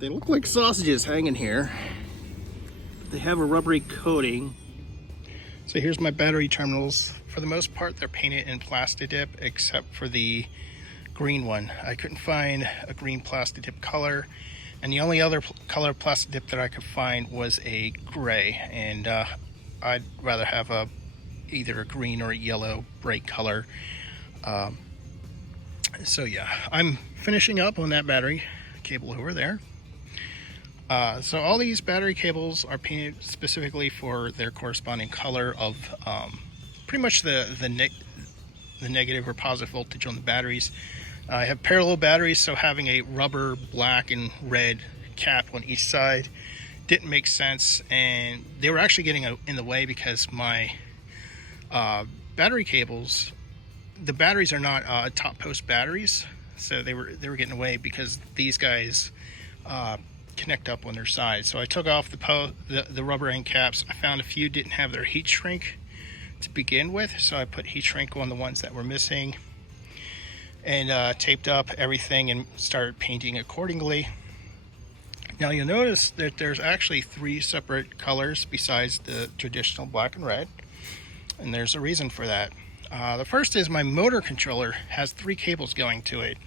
They look like sausages hanging here. They have a rubbery coating. So here's my battery terminals. For the most part, they're painted in Plasti dip, except for the green one. I couldn't find a green Plasti dip color, and the only other color Plasti dip that I could find was a gray, and I'd rather have either a green or a yellow bright color. So yeah, I'm finishing up on that battery cable over there. So all these battery cables are painted specifically for their corresponding color of pretty much the negative or positive voltage on the batteries. I have parallel batteries, so having a rubber black and red cap on each side didn't make sense, and they were actually getting in the way because my battery cables, the batteries are not top post batteries, so they were getting away because these guys connect up on their sides. So I took off the rubber end caps. I found a few didn't have their heat shrink to begin with, so I put heat shrink on the ones that were missing, and taped up everything and started painting accordingly. Now you'll notice that there's actually 3 separate colors besides the traditional black and red, and there's a reason for that. The first is my motor controller has 3 cables going to it.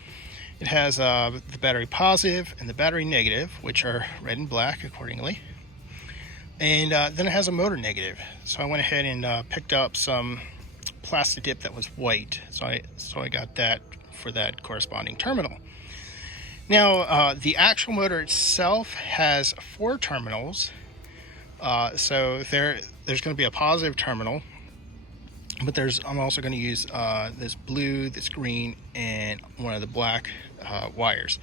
It has the battery positive and the battery negative, which are red and black accordingly. And then it has a motor negative. So I went ahead and picked up some Plasti dip that was white. So I got that for that corresponding terminal. Now the actual motor itself has 4 terminals. So there's going to be a positive terminal, but I'm also going to use this blue, this green, and one of the black wires.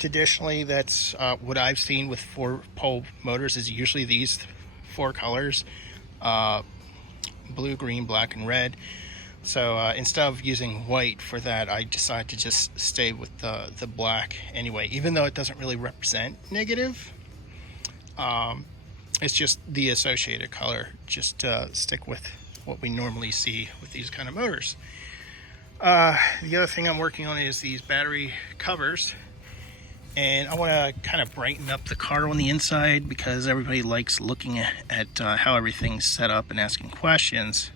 Traditionally, that's what I've seen with 4-pole motors, is usually these 4 colors, blue, green, black, and red. So instead of using white for that, I decided to just stay with the black anyway, even though it doesn't really represent negative. It's just the associated color, just stick with what we normally see with these kind of motors. The other thing I'm working on is these battery covers, and I want to kind of brighten up the car on the inside because everybody likes looking at how everything's set up and asking questions.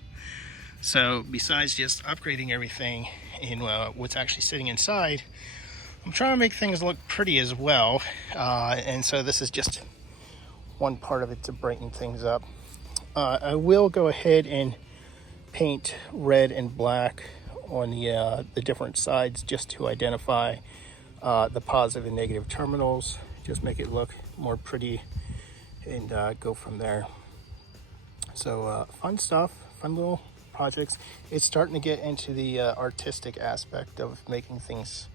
So besides just upgrading everything in what's actually sitting inside, I'm trying to make things look pretty as well, and so this is just one part of it to brighten things up. I will go ahead and paint red and black on the different sides just to identify the positive and negative terminals, just make it look more pretty, and go from there. So fun stuff, fun little projects. It's starting to get into the artistic aspect of making things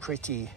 pretty